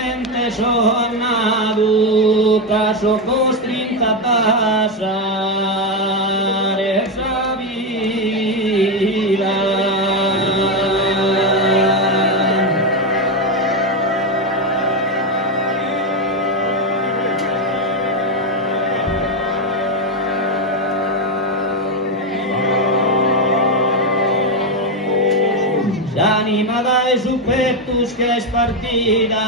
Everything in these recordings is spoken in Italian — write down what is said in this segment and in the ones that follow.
mente soannadu, caso costrinta passare esa vida. L'anima dai supertus que es partida,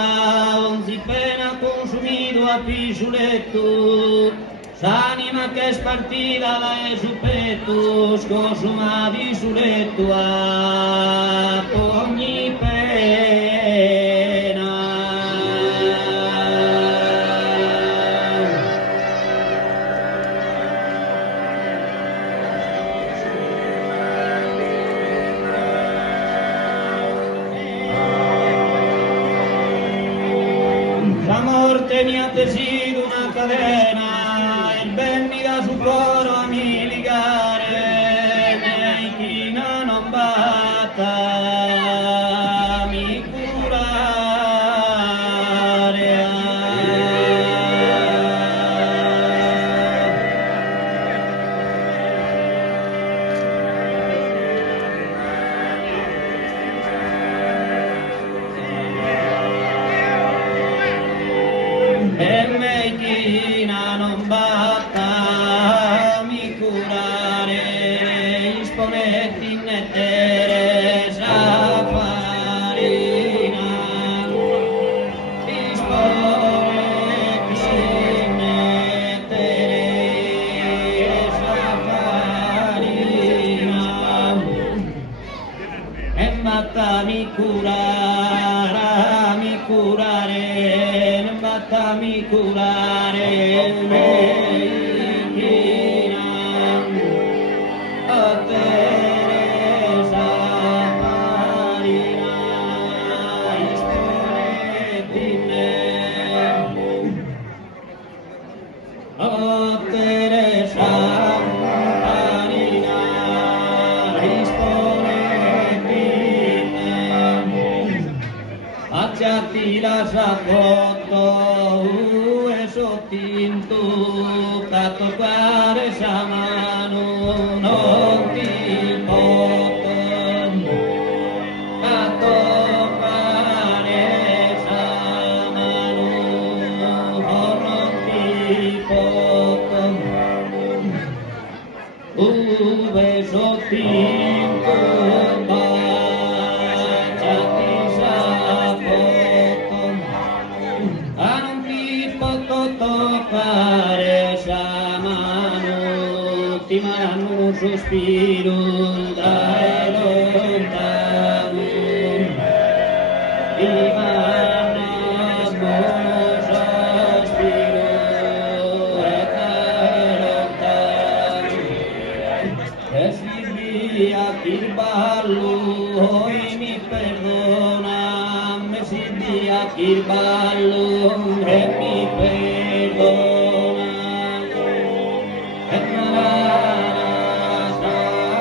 onzi pena consumido a pisuletu. S'anima che es partida dai supertus, consuma a pisuletu a ogni pena. La morte mi ha tesido una cadena, il ben mi dà su coro a mi ligare, miei china non batta, mi curare. E medicina non batta mi curare, isponetti in Teresa farina, isponetti in Teresa farina, e batta mi curare, battami curare medicina, a Teresa farina, isponetti in a Teresa farina, isponetti in acciatti la sapotto e sottinto a toccare sa mano non ti porto a toccare sa mano non ti porto e sottinto baciati sapotto a non ti posso toccare sa mano, ti mando un sospiro dai lontano, ti mando un sospiro dai lontano, e si via il ballo e mi perdona, me si via il ballo e mi perdona, e la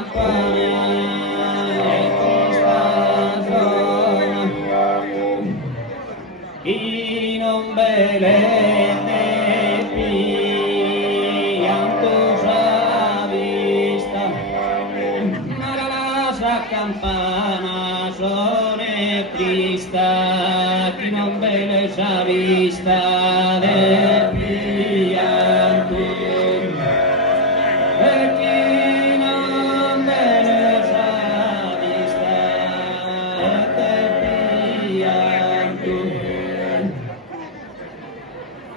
campagna e questa zona, chi non vedete pianto sa vista, ma la campana sono trista, chi non vede sa vista del pianto, e chi non vede sa vista del pianto.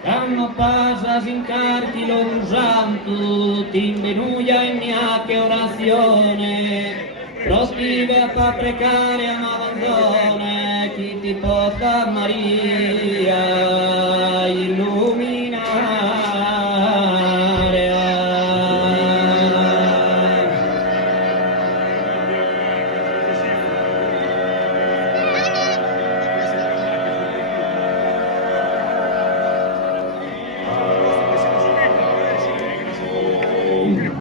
Canno passa sin cartilo un santo, ti invenuia in mia che orazione, proscrive a fa precare a m'abbandone, chi ti porta Maria.